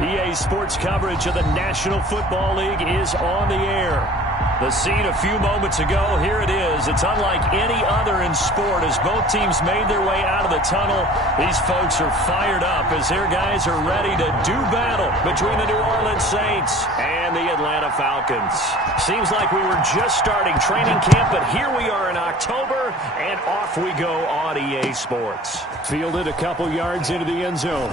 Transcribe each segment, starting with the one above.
EA Sports coverage of the National Football League is on the air. The scene a few moments ago, here it is. It's unlike any other in sport as both teams made their way out of the tunnel. These folks are fired up as their guys are ready to do battle between the New Orleans Saints and the Atlanta Falcons. Seems like we were just starting training camp, but here we are in October, and off we go on EA Sports. Fielded a couple yards into the end zone.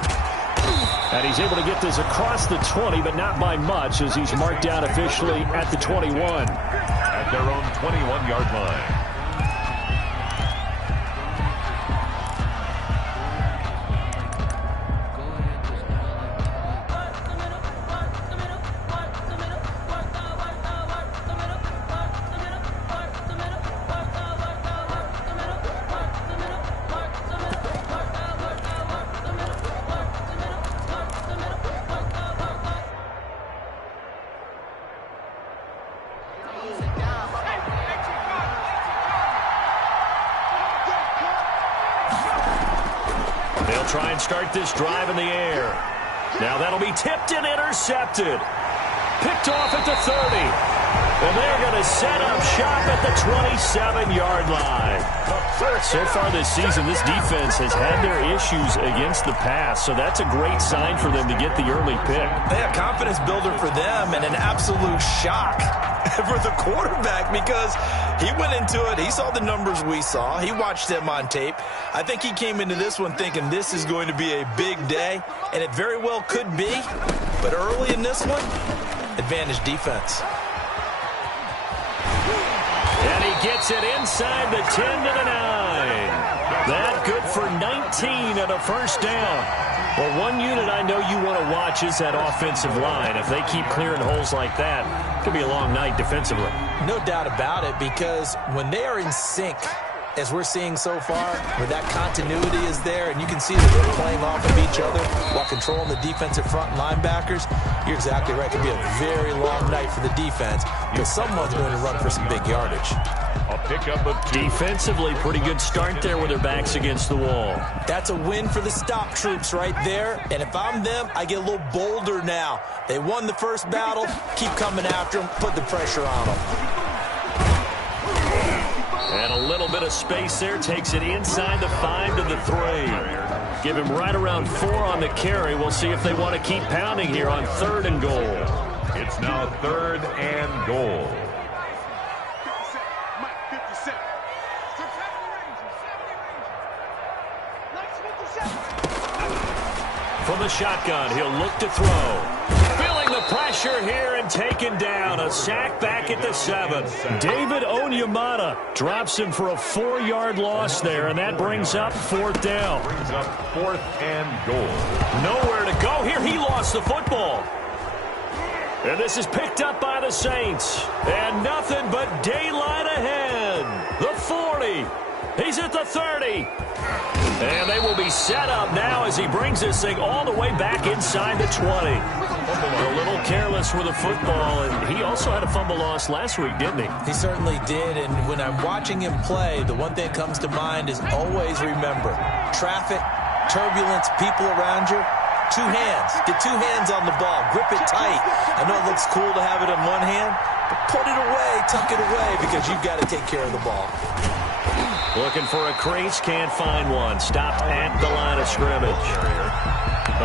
And he's able to get this across the 20, but not by much as he's marked down officially at the 21. At their own 21-yard line. They'll try and start this drive in the air. Now that'll be tipped and intercepted. Picked off at the 30. And they're going to set up shop at the 27-yard line. So far this season, this defense has had their issues against the pass, so that's a great sign for them to get the early pick. Yeah, confidence builder for them and an absolute shock for the quarterback because he went into it. He saw the numbers we saw. He watched them on tape. I think he came into this one thinking this is going to be a big day, and it very well could be. But early in this one, advantage defense. And he gets it inside the 10 to the 9. That good for 19 and a first down. Well, one unit I know you want to watch is that offensive line. If they keep clearing holes like that, it could be a long night defensively. No doubt about it, because when they are in sync, as we're seeing so far, where that continuity is there, and you can see that they're playing off of each other while controlling the defensive front linebackers, you're exactly right. It could be a very long night for the defense because someone's going to run for some big yardage. A pickup of defensively, pretty good start there with their backs against the wall. That's a win for the stop troops right there, and if I'm them, I get a little bolder now. They won the first battle, keep coming after them, put the pressure on them. And a little bit of space there, takes it inside the 5 to the 3. Give him right around 4 on the carry. We'll see if they want to keep pounding here on 3rd and goal. It's now 3rd and goal. From the shotgun, he'll look to throw. Feeling the pressure here and taken down. A sack back at the 7. David Onyemata drops him for a 4-yard loss there, and that brings up 4th down. Brings up 4th and goal. Nowhere to go here. He lost the football. And this is picked up by the Saints. And nothing but daylight ahead. The 40. He's at the 30. And they will be set up now as he brings this thing all the way back inside the 20. A little careless with the football, and he also had a fumble loss last week, didn't he? He certainly did, and when I'm watching him play, the one thing that comes to mind is always remember, traffic, turbulence, people around you, 2 hands. Get 2 hands on the ball. Grip it tight. I know it looks cool to have it in one hand, but put it away, tuck it away, because you've got to take care of the ball. Looking for a crease, can't find one. Stopped at the line of scrimmage.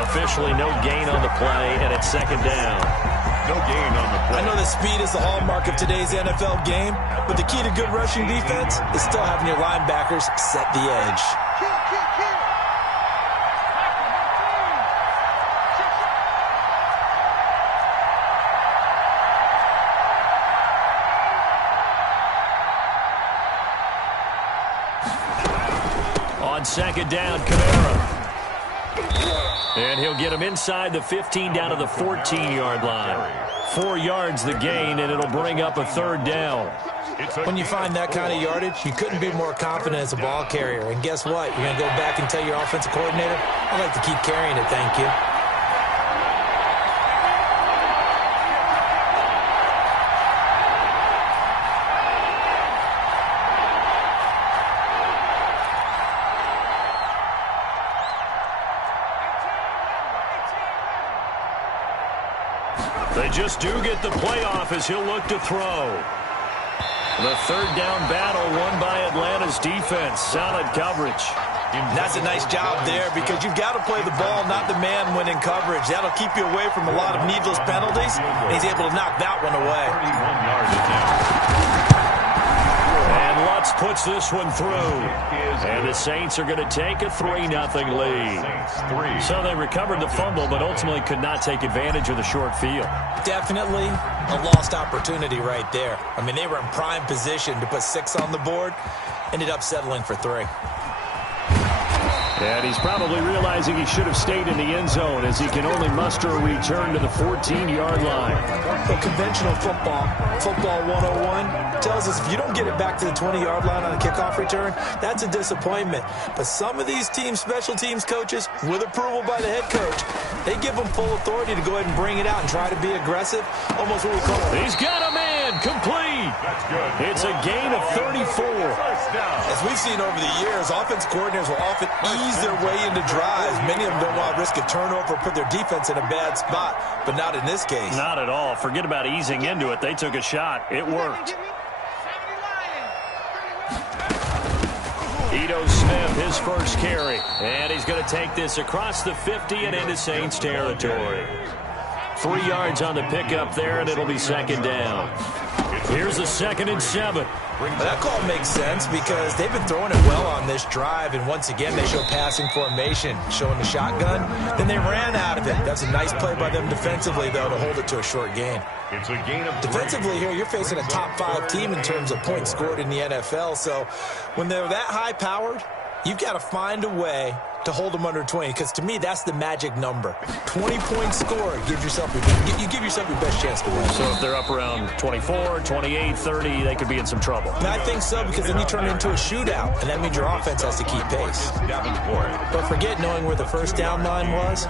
Officially no gain on the play, and it's 2nd down. No gain on the play. I know that speed is the hallmark of today's NFL game, but the key to good rushing defense is still having your linebackers set the edge. On 2nd down, Kamara. And he'll get him inside the 15 down to the 14-yard line. 4 yards the gain, and it'll bring up a 3rd down. When you find that kind of yardage, you couldn't be more confident as a ball carrier. And guess what? You're going to go back and tell your offensive coordinator, I'd like to keep carrying it, thank you. They just do get the playoff as he'll look to throw. The third down battle won by Atlanta's defense. Solid coverage. That's a nice job there because you've got to play the ball, not the man when in coverage. That'll keep you away from a lot of needless penalties. And he's able to knock that one away. 31-yard attempt. And Lutz puts this one through. And the Saints are going to take a 3-0 lead. So they recovered the fumble, but ultimately could not take advantage of the short field. Definitely a lost opportunity right there. I mean, they were in prime position to put 6 on the board. Ended up settling for 3. And he's probably realizing he should have stayed in the end zone as he can only muster a return to the 14-yard line. Well, conventional football 101, tells us if you don't get it back to the 20-yard line on a kickoff return, that's a disappointment. But some of these teams, special teams coaches, with approval by the head coach, they give them full authority to go ahead and bring it out and try to be aggressive, almost what we call it. He's got a man, complete. That's good. It's a gain of 34. As we've seen over the years, offense coordinators will often ease their way into drives. Many of them don't want to risk a turnover or put their defense in a bad spot, but not in this case. Not at all. Forget about easing into it. They took a shot. It worked. Ito Smith, his first carry. And he's going to take this across the 50 and into Saints territory. 3 yards on the pickup there, and it'll be second down. Here's a 2nd and 7. That call makes sense because they've been throwing it well on this drive, and once again they show passing formation, showing the shotgun. Then they ran out of it. That's a nice play by them defensively, though, to hold it to a short gain. It's a gain of 3. Defensively here, you're facing a top 5 team in terms of points scored in the NFL, so when they're that high-powered, you've got to find a way to hold them under 20, because to me, that's the magic number. 20 points scored, you give yourself your best chance to win. So if they're up around 24, 28, 30, they could be in some trouble. And I think so, because then you turn it into a shootout, and that means your offense has to keep pace. But forget knowing where the first down line was.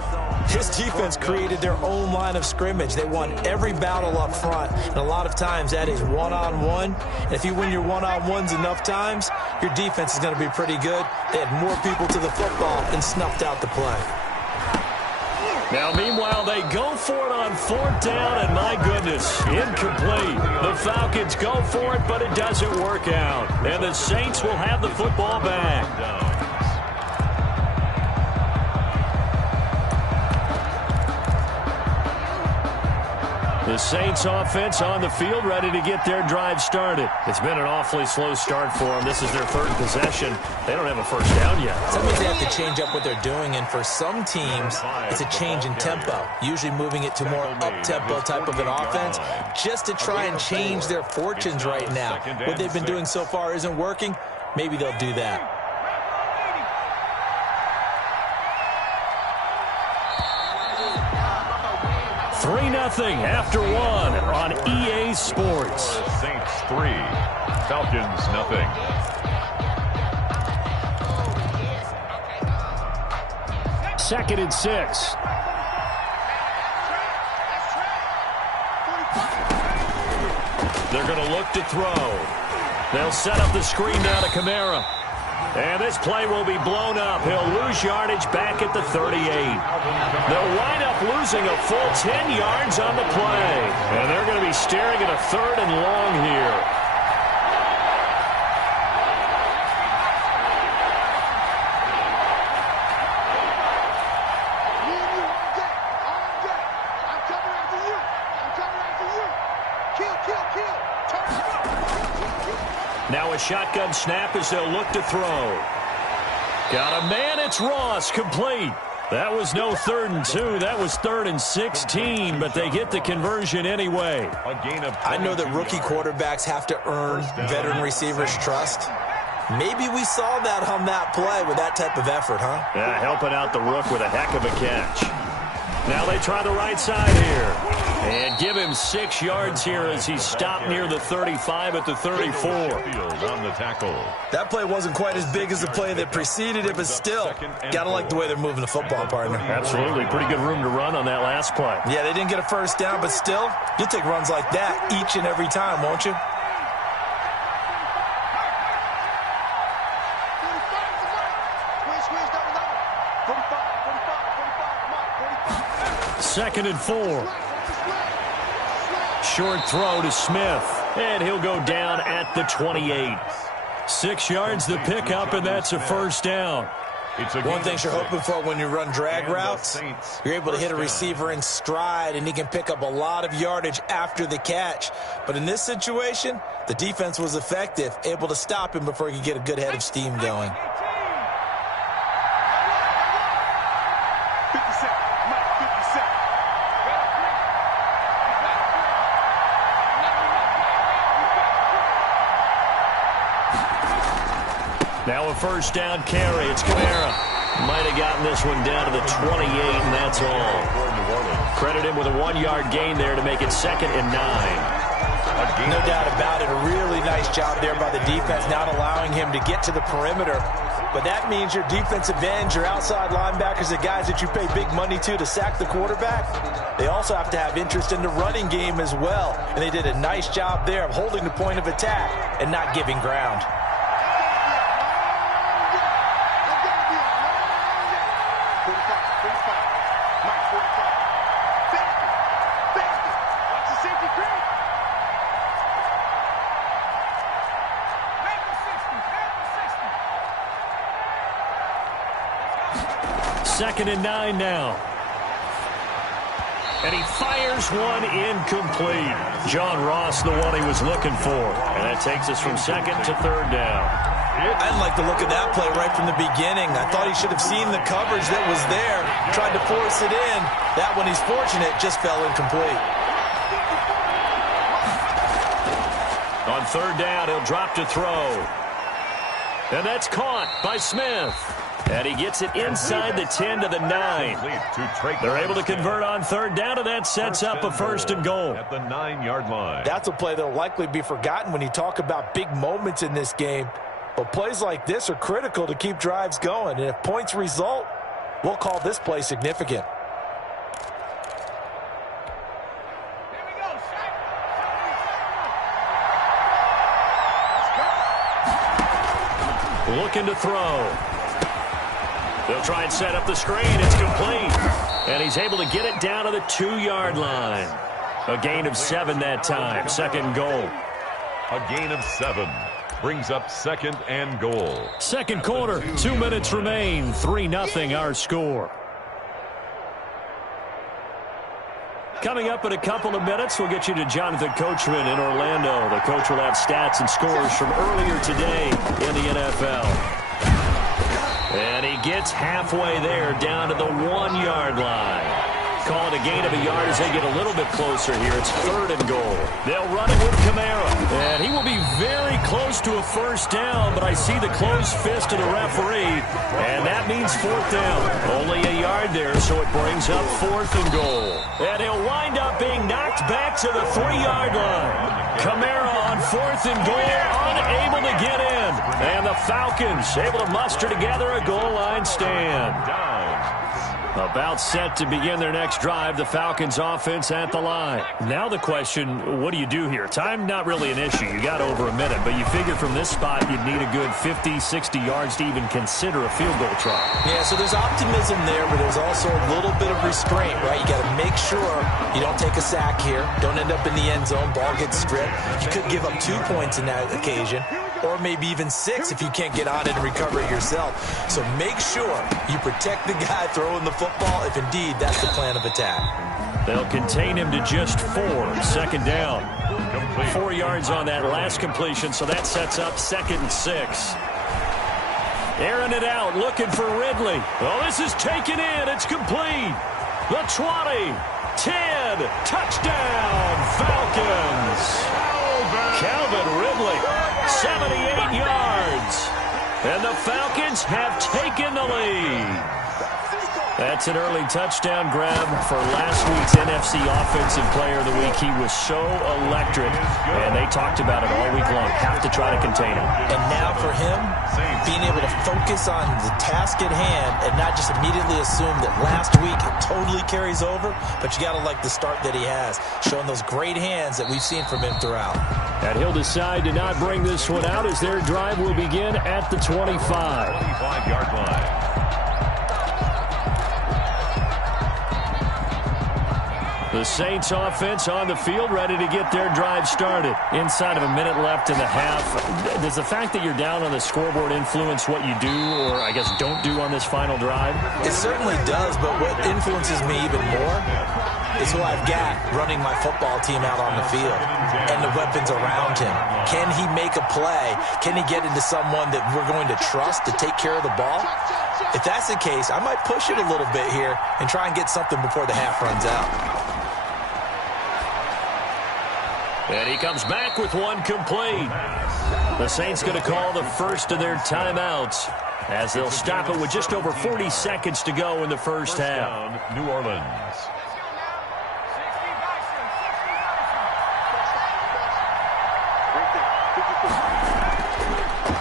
This defense created their own line of scrimmage. They won every battle up front, and a lot of times that is one-on-one. And if you win your one-on-ones enough times, your defense is going to be pretty good. They had more people to the football and snuffed out the play. Now, meanwhile, they go for it on 4th down, and my goodness, incomplete. The Falcons go for it, but it doesn't work out. And the Saints will have the football back. The Saints offense on the field, ready to get their drive started. It's been an awfully slow start for them. This is their 3rd possession. They don't have a first down yet. That means they have to change up what they're doing, and for some teams, it's a change in tempo, usually moving it to more up-tempo type of an offense, just to try and change their fortunes right now. What they've been doing so far isn't working. Maybe they'll do that. 3-0 after 1 on EA Sports. Saints 3, Falcons 0. Second and 6. They're going to look to throw. They'll set up the screen now to Kamara. And this play will be blown up. He'll lose yardage back at the 38. They'll wind up losing a full 10 yards on the play. And they're going to be staring at a 3rd and long here. Now a shotgun snap as they'll look to throw. Got a man, it's Ross, complete. That was no 3rd and 2. That was 3rd and 16, but they get the conversion anyway. I know that rookie quarterbacks have to earn veteran receivers' trust. Maybe we saw that on that play with that type of effort, huh? Yeah, helping out the rook with a heck of a catch. Now they try the right side here. And give him 6 yards here as he stopped near the 35 at the 34. On the tackle. That play wasn't quite as big as the play that preceded it, but still, got to like the way they're moving the football, partner. Absolutely. Pretty good room to run on that last play. Yeah, they didn't get a first down, but still, you'll take runs like that each and every time, won't you? Second and 4. Short throw to Smith, and he'll go down at the 28. 6 yards the pickup, and that's a first down. One thing you're hoping for when you run drag routes, you're able to hit a receiver in stride, and he can pick up a lot of yardage after the catch. But in this situation, the defense was effective, able to stop him before he could get a good head of steam going. Now a first down carry. It's Kamara. Might have gotten this one down to the 28, and that's all. Credit him with a 1-yard gain there to make it 2nd and 9. No doubt about it. A really nice job there by the defense, not allowing him to get to the perimeter. But that means your defensive ends, your outside linebackers, the guys that you pay big money to sack the quarterback, they also have to have interest in the running game as well. And they did a nice job there of holding the point of attack and not giving ground. Second and 9 now. And he fires one incomplete. John Ross, the one he was looking for. And that takes us from 2nd to 3rd down. I didn't like the look of that play right from the beginning. I thought he should have seen the coverage that was there, tried to force it in. That one, he's fortunate, just fell incomplete. On 3rd down, he'll drop to throw. And that's caught by Smith. And he gets it inside the 10 to the 9. They're able to convert on 3rd down, and that sets up a 1st and goal. At the 9-yard line. That's a play that will likely be forgotten when you talk about big moments in this game. But plays like this are critical to keep drives going. And if points result, we'll call this play significant. Looking to throw. They'll try and set up the screen. It's complete. And he's able to get it down to the 2-yard line. A gain of 7 that time. 2nd goal. A gain of 7. Brings up 2nd and goal. 2nd quarter. 2 minutes remain. 3-0 our score. Coming up in a couple of minutes, we'll get you to Jonathan Coachman in Orlando. The coach will have stats and scores from earlier today in the NFL. And he gets halfway there, down to the 1-yard line. Call it a gain of a yard as they get a little bit closer here. It's 3rd and goal. They'll run it with Kamara. And he will be very close to a first down, but I see the closed fist of the referee. And that means 4th down. Only a yard there, so it brings up 4th and goal. And he'll wind up being knocked back to the 3-yard line. Kamara on 4th and goal, unable to get in. And the Falcons able to muster together a goal line stand. About set to begin their next drive, the Falcons offense at the line. Now the question, what do you do here? Time not really an issue. You got over a minute, but you figure from this spot you'd need a good 50, 60 yards to even consider a field goal try. Yeah, so there's optimism there, but there's also a little bit of restraint, right? You got to make sure you don't take a sack here. Don't end up in the end zone. Ball gets stripped. You could give up 2 points in that occasion, or maybe even 6 if you can't get on it and recover it yourself. So make sure you protect the guy throwing the football if indeed that's the plan of attack. They'll contain him to just 4. 2nd down. 4 yards on that last completion, so that sets up 2nd and 6. Airing it out, looking for Ridley. Oh, this is taken in. It's complete. The 20, 10, touchdown, Falcons. Calvin Ridley, 78 yards. And the Falcons have taken the lead. That's an early touchdown grab for last week's NFC Offensive Player of the Week. He was so electric, and they talked about it all week long. Have to try to contain him. And now for him, being able to focus on the task at hand and not just immediately assume that last week it totally carries over, but you got to like the start that he has, showing those great hands that we've seen from him throughout. And he'll decide to not bring this one out as their drive will begin at the 25. 25-yard line. The Saints offense on the field, ready to get their drive started. Inside of a minute left in the half. Does the fact that you're down on the scoreboard influence what you do, or I guess don't do on this final drive? It certainly does, but what influences me even more is who I've got running my football team out on the field and the weapons around him. Can he make a play? Can he get into someone that we're going to trust to take care of the ball? If that's the case, I might push it a little bit here and try and get something before the half runs out. And he comes back with one complete. The Saints going to call the first of their timeouts as they'll stop it with just over 40 seconds to go in the first half. Down, New Orleans.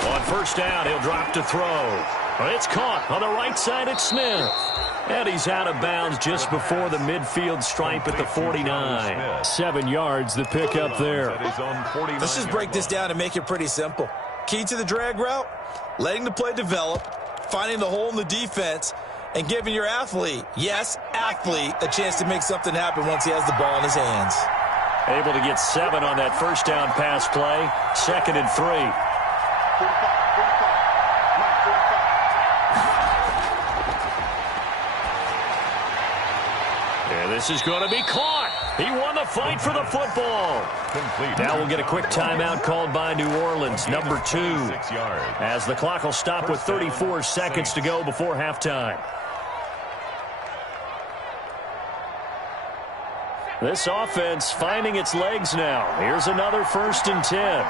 On first down, he'll drop to throw. It's caught on the right side at Smith. And he's out of bounds just before the midfield stripe at the 49. 7 yards the pick up there. Let's just break this down and make it pretty simple. Key to the drag route, letting the play develop, finding the hole in the defense, and giving your athlete, yes, athlete, a chance to make something happen once he has the ball in his hands. Able to get 7 on that first down pass play. 2nd and 3. This is going to be caught. He won the fight for the football. Complete. Now we'll get a quick timeout called by New Orleans, number 2, as the clock will stop with 34 seconds to go before halftime. This offense finding its legs now. Here's another 1st and 10.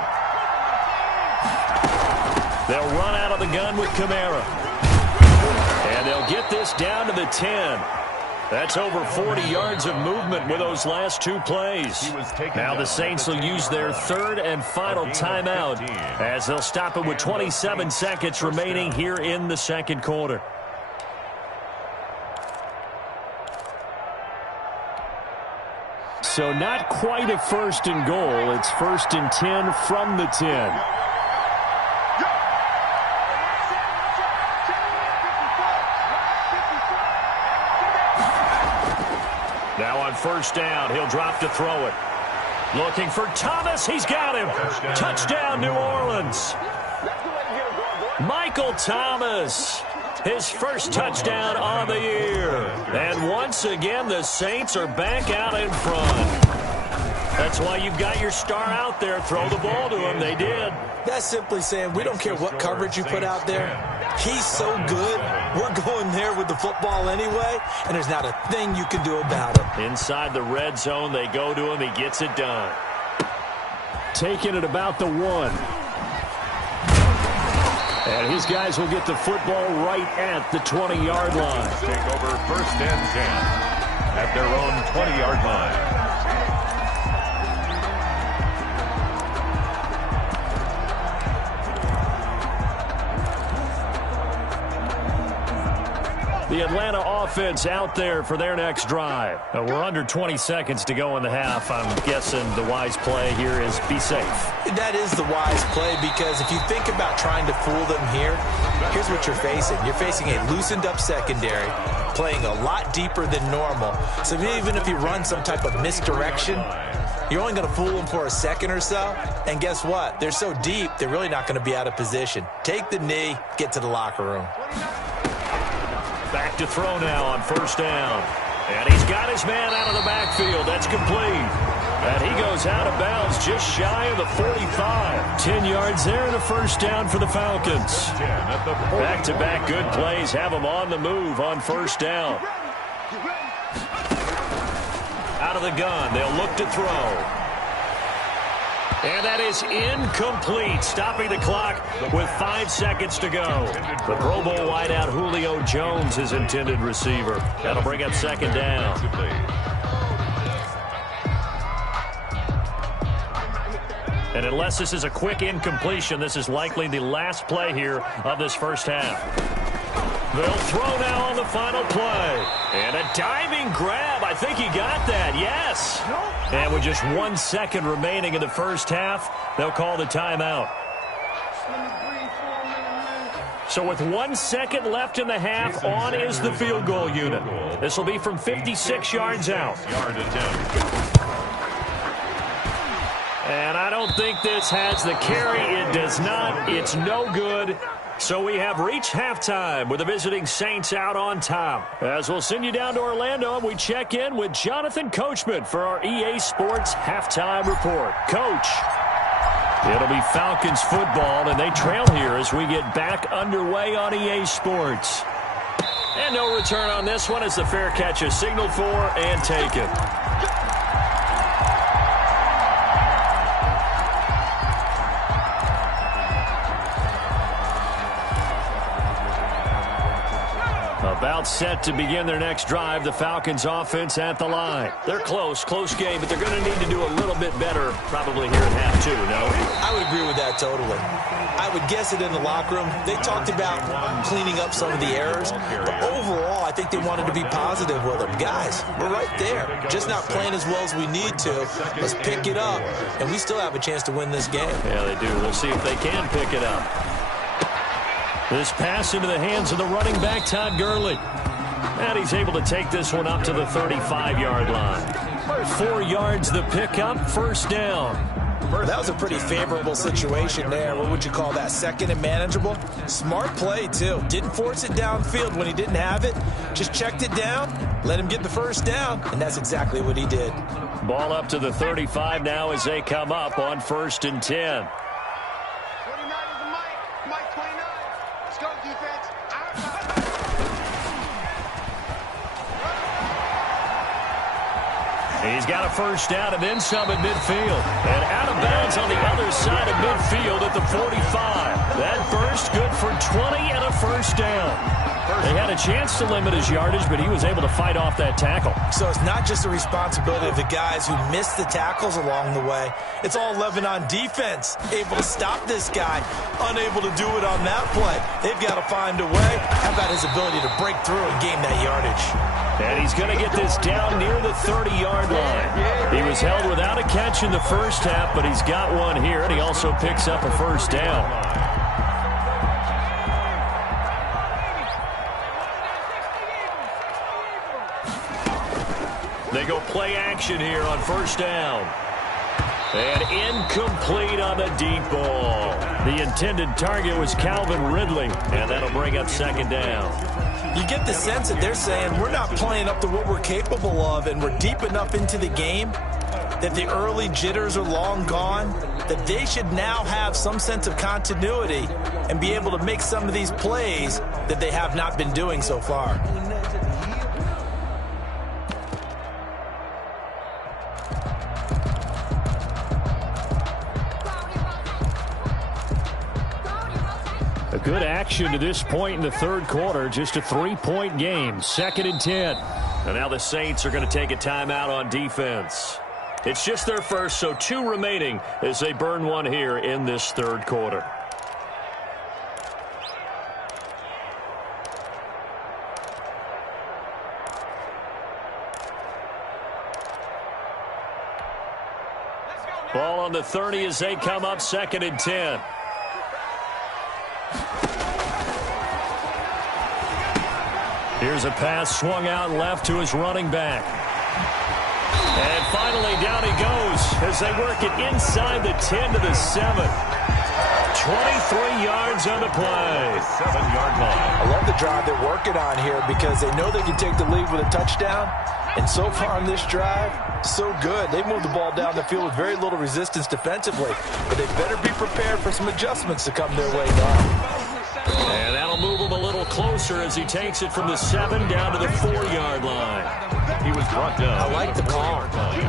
They'll run out of the gun with Kamara. And they'll get this down to the 10. That's over 40 yards of movement with those last 2 plays. Now the Saints will use their 3rd and final timeout as they'll stop it with 27 seconds remaining here in the 2nd quarter. So not quite a 1st and goal. It's 1st and 10 from the 10. Now on first down, he'll drop to throw it. Looking for Thomas. He's got him. Touchdown, New Orleans. Michael Thomas, his first touchdown on the year. And once again, the Saints are back out in front. That's why you've got your star out there. Throw the ball to him. They did. That's simply saying we don't care what coverage you put out there. He's so good. We're going there with the football anyway, and there's not a thing you can do about it. Inside the red zone, they go to him. He gets it done. Taking it about the 1. And his guys will get the football right at the 20-yard line. Take over 1st and 10 at their own 20-yard line. The Atlanta offense out there for their next drive. We're under 20 seconds to go in the half. I'm guessing the wise play here is be safe. That is the wise play, because if you think about trying to fool them here, here's what you're facing. You're facing a loosened up secondary, playing a lot deeper than normal. So even if you run some type of misdirection, you're only going to fool them for a second or so. And guess what? They're so deep, they're really not going to be out of position. Take the knee, get to the locker room. Back to throw now on first down. And he's got his man out of the backfield. That's complete. And he goes out of bounds just shy of the 45. 10 yards there and a first down for the Falcons. Back-to-back good plays have them on the move on first down. Out of the gun. They'll look to throw. And that is incomplete, stopping the clock with 5 seconds to go. The Pro Bowl wideout Julio Jones, his intended receiver. That'll bring up 2nd down. And unless this is a quick incompletion, this is likely the last play here of this first half. They'll throw now on the final play. And a diving grab. I think he got that. Yes. And with just 1 second remaining in the first half, they'll call the timeout. So with 1 second left in the half, on is the field goal unit. This will be from 56 yards out. And I don't think this has the carry. It does not. It's no good. So we have reached halftime with the visiting Saints out on top. As we'll send you down to Orlando, and we check in with Jonathan Coachman for our EA Sports Halftime Report. Coach. It'll be Falcons football, and they trail here as we get back underway on EA Sports. And no return on this one as the fair catch is signaled for and taken. About set to begin their next drive, the Falcons offense at the line. They're close game, but they're going to need to do a little bit better probably here at half two, no? I would agree with that totally. I would guess it in the locker room. They talked about cleaning up some of the errors, but overall, I think they wanted to be positive with them. Guys, we're right there. Just not playing as well as we need to. Let's pick it up, and we still have a chance to win this game. Yeah, they do. We'll see if they can pick it up. This pass into the hands of the running back, Todd Gurley. And he's able to take this one up to the 35-yard line. 4 yards the pickup, first down. That was a pretty favorable situation there. What would you call that? Second and manageable? Smart play, too. Didn't force it downfield when he didn't have it. Just checked it down, let him get the first down, and that's exactly what he did. Ball up to the 35 now as they come up on 1st and 10. He's got a first down and then some at midfield. And out of bounds on the other side of midfield at the 45. That burst good for 20 and a first down. They had a chance to limit his yardage, but he was able to fight off that tackle. So it's not just the responsibility of the guys who missed the tackles along the way. It's all 11 on defense. Able to stop this guy. Unable to do it on that play. They've got to find a way. How about his ability to break through and gain that yardage? And he's going to get this down near the 30-yard line. He was held without a catch in the first half, but he's got one here, and he also picks up a first down. They go play action here on first down. And incomplete on the deep ball. The intended target was Calvin Ridley, and that'll bring up second down. You get the sense that they're saying we're not playing up to what we're capable of, and we're deep enough into the game that the early jitters are long gone, that they should now have some sense of continuity and be able to make some of these plays that they have not been doing so far. A good action to this point in the third quarter. Just a 3-point game. 2nd and 10. And now the Saints are going to take a timeout on defense. It's just their first, so 2 remaining as they burn one here in this third quarter. Ball on the 30 as they come up 2nd and 10. Here's a pass swung out left to his running back. And finally down he goes as they work it inside the 10 to the 7. 23 yards on the play. 7-yard line. I love the drive they're working on here because they know they can take the lead with a touchdown. And so far on this drive, so good. They moved the ball down the field with very little resistance defensively. But they better be prepared for some adjustments to come their way now. And that'll move him a little closer as he takes it from the 7 down to the 4-yard line. He was brought down. I like the call.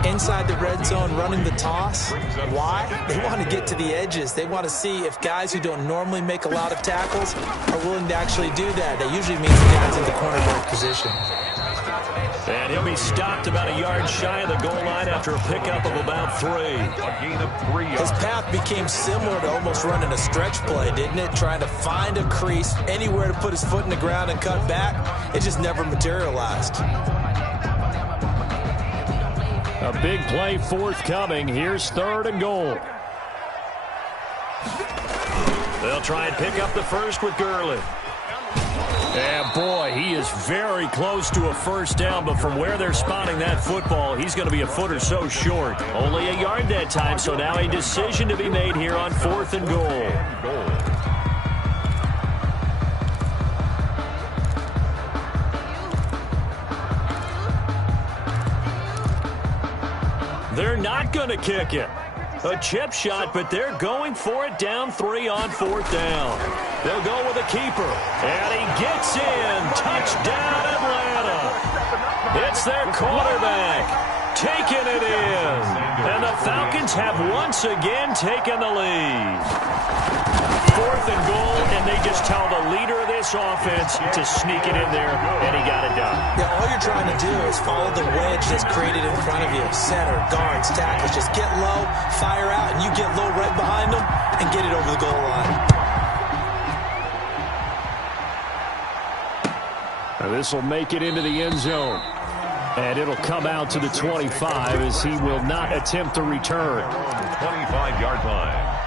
Inside the red zone, running the toss. Why? They want to get to the edges. They want to see if guys who don't normally make a lot of tackles are willing to actually do that. That usually means the guys in the cornerback position. And he'll be stopped about a yard shy of the goal line after a pickup of about 3. A gain of 3 yards. His path became similar to almost running a stretch play, didn't it? Trying to find a crease, anywhere to put his foot in the ground and cut back. It just never materialized. A big play forthcoming. Here's 3rd and goal. They'll try and pick up the first with Gurley. And boy, he is very close to a first down, but from where they're spotting that football, he's going to be a foot or so short. Only a yard that time, so now a decision to be made here on 4th and goal. They're not going to kick it. A chip shot, but they're going for it down 3 on 4th down. They'll go with a keeper. And he gets in. Touchdown, Atlanta. It's their quarterback taking it in. And the Falcons have once again taken the lead. 4th and goal, and they just tell the leader of this offense to sneak it in there, and he got it done. Yeah, all you're trying to do is follow the wedge that's created in front of you. Center, guards, tackles. Just get low, fire out, and you get low right behind them and get it over the goal line. This will make it into the end zone. And it'll come out to the 25 as he will not attempt to return. 25-yard line.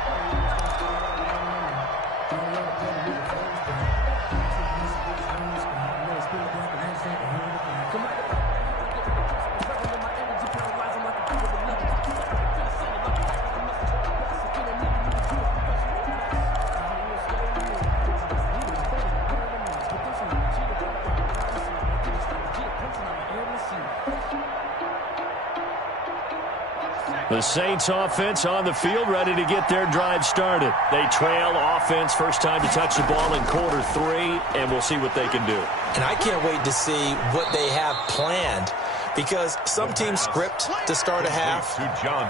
The Saints offense on the field, ready to get their drive started. They trail offense, first time to touch the ball in quarter 3, and we'll see what they can do. And I can't wait to see what they have planned, because some teams script to start a half.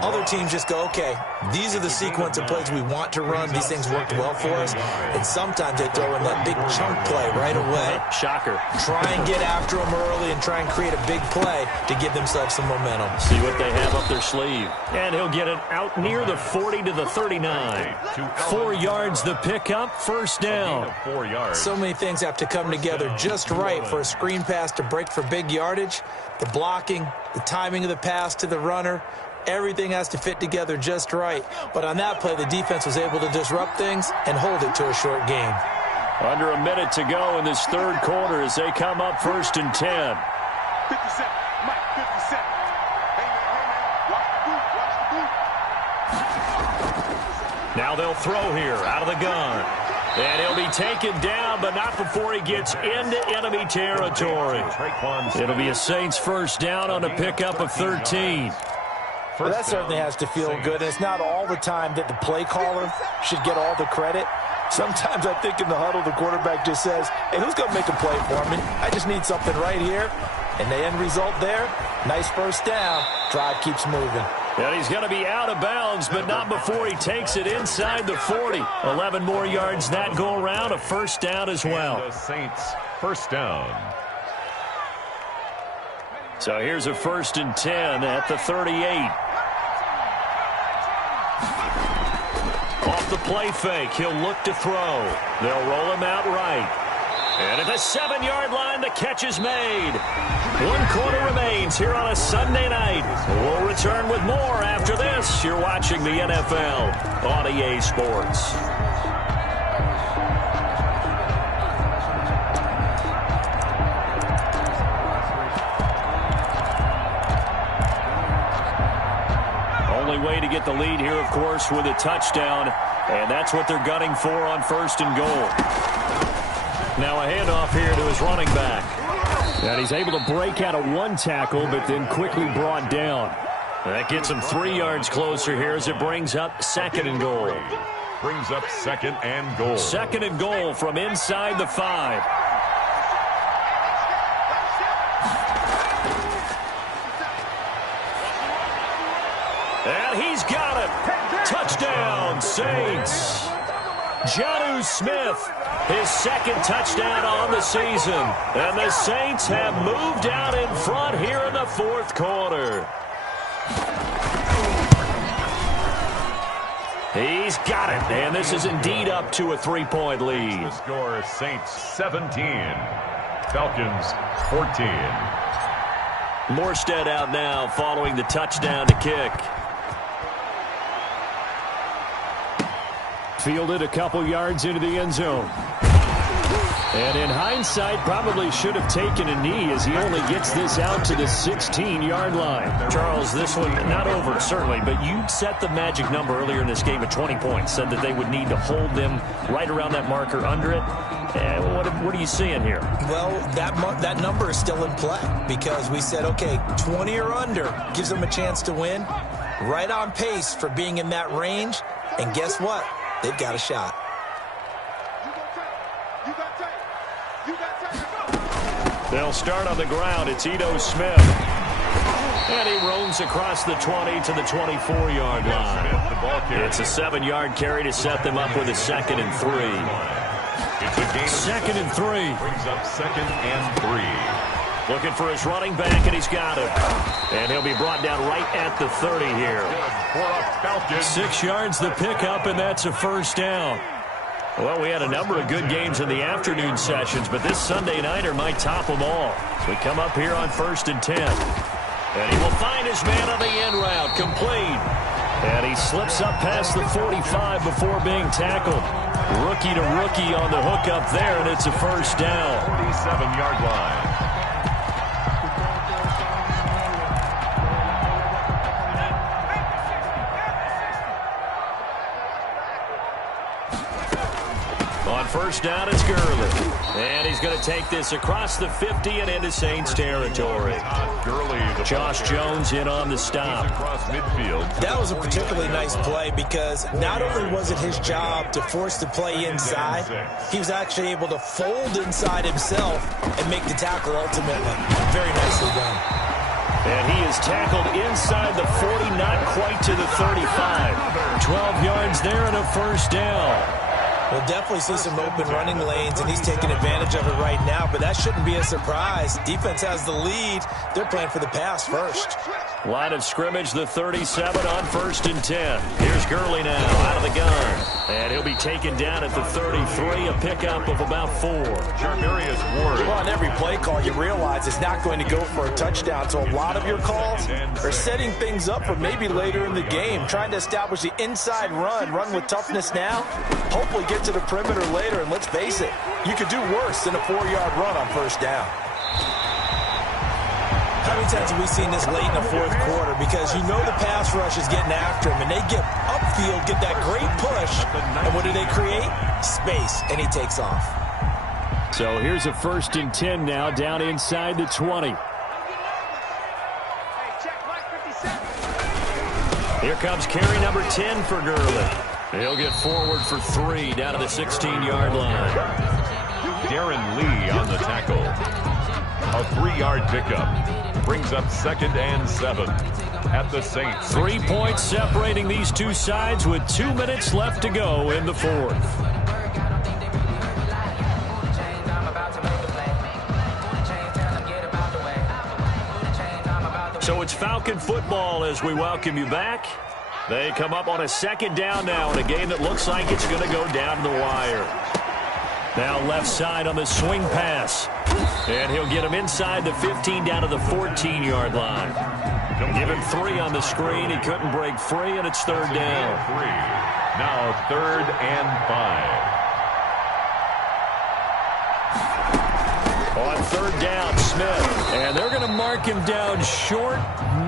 Other teams just go, okay, these are the sequence of plays we want to run. These things worked well for us. And sometimes they throw in that big chunk play right away. Shocker. Try and get after them early and try and create a big play to give themselves some momentum. See what they have up their sleeve. And he'll get it out near the 40 to the 39. 4 yards the pickup, first down. 4 yards. So many things have to come together just right for a screen pass to break for big yardage. The blocking, the timing of the pass to the runner, everything has to fit together just right. But on that play, the defense was able to disrupt things and hold it to a short game. Under a minute to go in this third quarter as they come up 1st and 10. 50 cent. Mike, 50 cent. Hey, man, watch the boot, watch the boot. Now they'll throw here out of the gun. And he'll be taken down, but not before he gets into enemy territory. It'll be a Saints first down on a pickup of 13. Well, that certainly has to feel good. It's not all the time that the play caller should get all the credit. Sometimes I think in the huddle, the quarterback just says, hey, who's going to make a play for me? I just need something right here. And the end result there, nice first down. Drive keeps moving. And he's going to be out of bounds, but not before he takes it inside the 40. 11 more yards that go around, a first down as well. And the Saints first down. So here's a 1st and 10 at the 38. Off the play fake, he'll look to throw. They'll roll him out right. And at the 7-yard line, the catch is made. 1 quarter remains here on a Sunday night. We'll return with more after this. You're watching the NFL on EA Sports. Only way to get the lead here, of course, with a touchdown. And that's what they're gunning for on 1st and goal. Now a handoff here to his running back. And he's able to break out of 1 tackle, but then quickly brought down. That gets him 3 yards closer here as it brings up 2nd and goal. Brings up 2nd and goal. 2nd and goal from inside the 5. And he's got it. Touchdown, Saints. Jonnu Smith, his 2nd touchdown on the season. And the Saints have moved out in front here in the 4th quarter. He's got it. And this is indeed up to a 3-point lead. The score is Saints 17, Falcons 14. Morstead out now following the touchdown to kick. Fielded a couple yards into the end zone. And in hindsight, probably should have taken a knee as he only gets this out to the 16-yard line. Charles, this one not over, certainly, but you set the magic number earlier in this game at 20 points, said that they would need to hold them right around that marker under it. What are you seeing here? Well, that number is still in play because we said, okay, 20 or under gives them a chance to win. Right on pace for being in that range. And guess what? They've got a shot. They'll start on the ground. It's Ito Smith. And he roams across the 20 to the 24-yard line. It's a 7-yard carry to set them up with a 2nd and 3. It's a gain. 2nd and 3. Brings up 2nd and 3. Looking for his running back, and he's got him. And he'll be brought down right at the 30 here. For a Falcon. 6 yards the pickup, and that's a first down. Well, we had a number of good games in the afternoon sessions, but this Sunday nighter might top them all. We come up here on 1st and 10. And he will find his man on the end route, complete. And he slips up past the 45 before being tackled. Rookie to rookie on the hook up there, and it's a first down. 47-yard line. On first down, it's Gurley. And he's going to take this across the 50 and into Saints territory. Josh Jones in on the stop. Across midfield. That was a particularly nice play because not only was it his job to force the play inside, he was actually able to fold inside himself and make the tackle ultimately. Very nicely done. And he is tackled inside the 40, not quite to the 35. 12 yards there and a first down. We'll definitely see some open running lanes, and he's taking advantage of it right now, but that shouldn't be a surprise. Defense has the lead. They're playing for the pass first. Line of scrimmage, the 37 on 1st and 10. Here's Gurley now out of the gun. And he'll be taken down at the 33, a pickup of about 4. Jarmarius Ward. Well, on every play call, you realize it's not going to go for a touchdown, so a lot of your calls are setting things up for maybe later in the game, trying to establish the inside run with toughness now, hopefully get to the perimeter later, and let's face it, you could do worse than a 4-yard run on first down. How many times have we seen this late in the fourth quarter? Because you know the pass rush is getting after him, and they get upfield, get that great push, and what do they create? Space, and he takes off. So here's a 1st and 10 now, down inside the 20. Here comes carry number 10 for Gurley. He'll get forward for 3 down to the 16-yard line. Darren Lee on the tackle. A 3-yard pickup. Brings up 2nd and 7 at the Saints. 3 points separating these two sides with 2 minutes left to go in the fourth. So it's Falcon football as we welcome you back. They come up on a 2nd down now in a game that looks like it's going to go down to the wire. Now left side on the swing pass. And he'll get him inside the 15 down to the 14-yard line. Give him 3 on the screen. He couldn't break free, and it's 3rd down. Now 3rd and 5. On 3rd down, Smith. And they're going to mark him down short,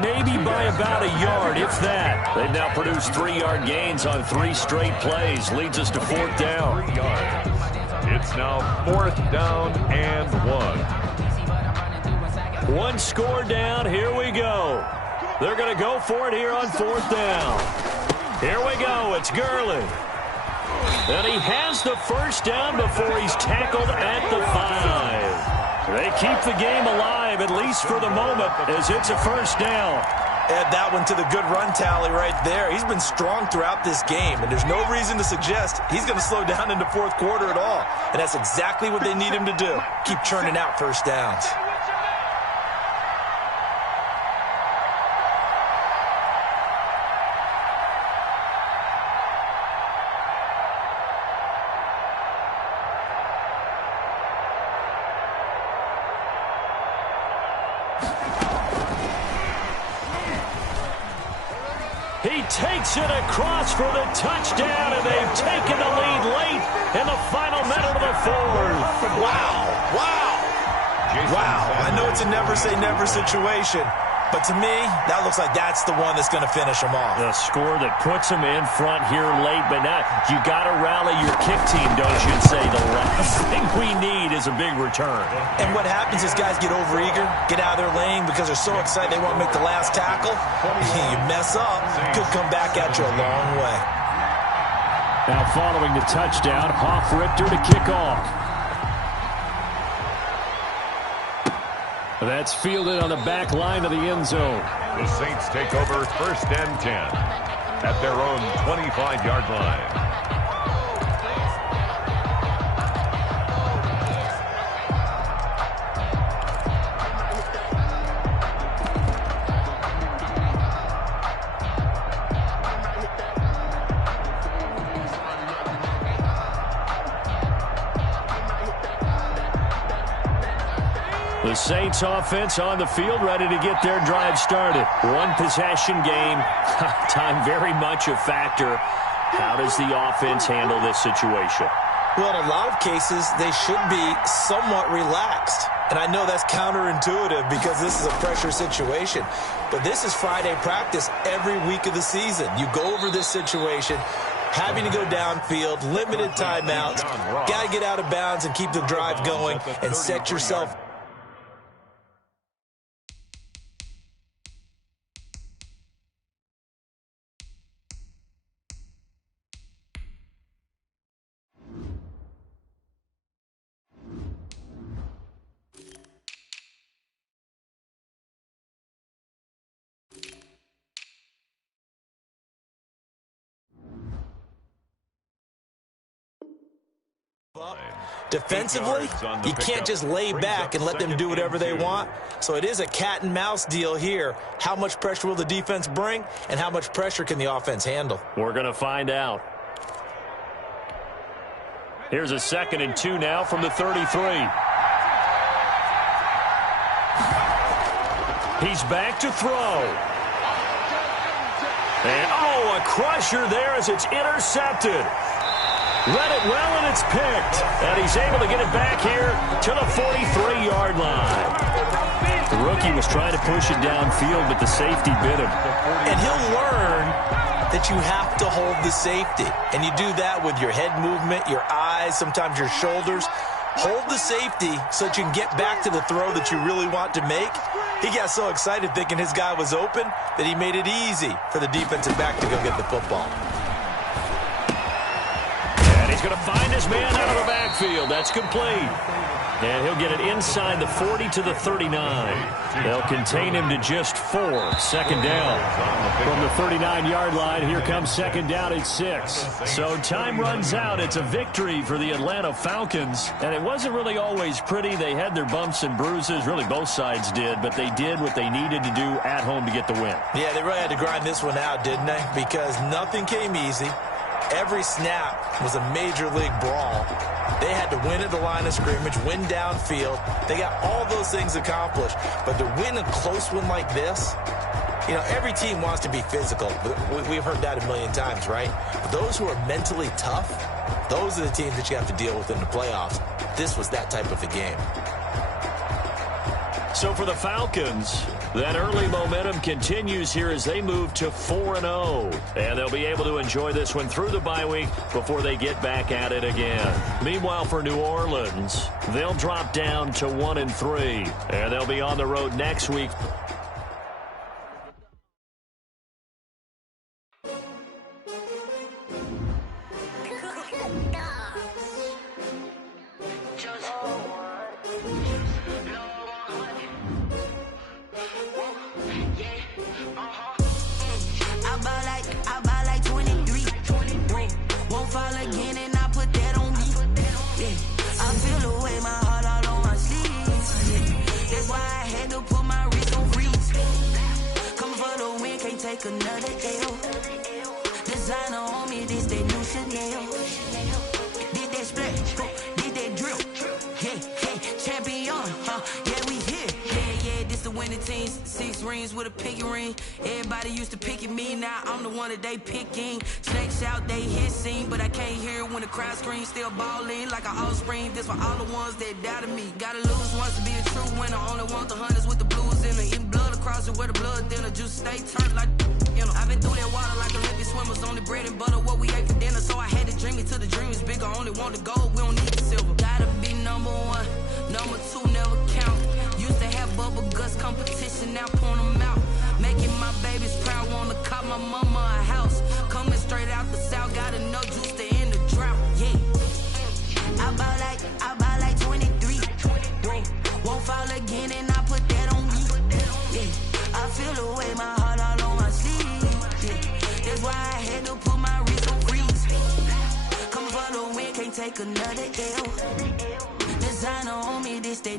maybe by about a yard, if that. They've now produced 3-yard gains on 3 straight plays. Leads us to 4th down. 3 yards. It's now 4th down and 1. 1 score down. Here we go. They're going to go for it here on 4th down. Here we go. It's Gurley. And he has the first down before he's tackled at the 5. They keep the game alive, at least for the moment, as it's a first down. Add that one to the good run tally right there. He's been strong throughout this game, and there's no reason to suggest he's going to slow down in the fourth quarter at all. And that's exactly what they need him to do. Keep churning out first downs. He takes it across for the touchdown, and they've taken the lead late in the final minute of the fourth. Wow. I know it's a never-say-never situation, but to me, that looks like that's the one that's going to finish them off. The score that puts them in front here late, but now you got to rally your kick team, don't you, and say the last thing we need is a big return. And what happens is guys get overeager, get out of their lane because they're so excited they want to make the last tackle. You mess up, could come back at you a long way. Now following the touchdown, Hoff-Richter to kick off. That's fielded on the back line of the end zone. The Saints take over 1st and 10 at their own 25-yard line. The Saints offense on the field, ready to get their drive started. One possession game. Time very much a factor. How does the offense handle this situation? Well, in a lot of cases, they should be somewhat relaxed. And I know that's counterintuitive because this is a pressure situation. But this is Friday practice every week of the season. You go over this situation, having to go downfield, limited timeouts, got to get out of bounds and keep the drive going and set yourself. Defensively, you can't just lay back and let them do whatever they want. So it is a cat and mouse deal here. How much pressure will the defense bring, and how much pressure can the offense handle? We're going to find out. Here's a 2nd and 2 now from the 33. He's back to throw. And, a crusher there as it's intercepted. Read it well, and it's picked. And he's able to get it back here to the 43-yard line. The rookie was trying to push it downfield, but the safety bit him. And he'll learn that you have to hold the safety. And you do that with your head movement, your eyes, sometimes your shoulders. Hold the safety so that you can get back to the throw that you really want to make. He got so excited thinking his guy was open that he made it easy for the defensive back to go get the football. He's going to find his man out of the backfield. That's complete. And he'll get it inside the 40 to the 39. They'll contain him to just 4. 2nd down. From the 39-yard line, here comes 2nd down at 6. So time runs out. It's a victory for the Atlanta Falcons. And it wasn't really always pretty. They had their bumps and bruises. Really, both sides did. But they did what they needed to do at home to get the win. Yeah, they really had to grind this one out, didn't they? Because nothing came easy. Every snap was a major league brawl. They had to win at the line of scrimmage, win downfield. They got all those things accomplished. But to win a close one like this, you know, every team wants to be physical. We've heard that a million times, right? But those who are mentally tough, those are the teams that you have to deal with in the playoffs. This was that type of a game. So for the Falcons, that early momentum continues here as they move to 4-0. And they'll be able to enjoy this one through the bye week before they get back at it again. Meanwhile, for New Orleans, they'll drop down to 1-3. And they'll be on the road next week. Winning teams, 6 rings with a pinky ring. Everybody used to pick at me, now I'm the one that they picking. Snakes out, they hit scene, but I can't hear when the crowd screams. Still ballin' like an offspring. This for all the ones that doubted me. Gotta lose once to be a true winner. Only want the hunters with the blues in it. Eating blood across it where the blood thinner. Just stay turned like, you know. I've been through that water like Olympic swimmers. Only bread and butter, what we ate for dinner. So I had to dream it till the dream is bigger. Only want the gold, we don't need the silver. Gotta be number 1, number 2 never count. Used to have bubble guts competition, now point them out. Making my babies proud, wanna cop my mama a house. Coming straight out the south, gotta know juice to end the drought, yeah. I bought like 23. Whoa, won't fall again and I put that on me. Yeah, I feel the way, my heart all on my sleeve. Yeah, that's why I had to put my wrist on freeze. Coming for the win, can't take another L. Designer on me, this day.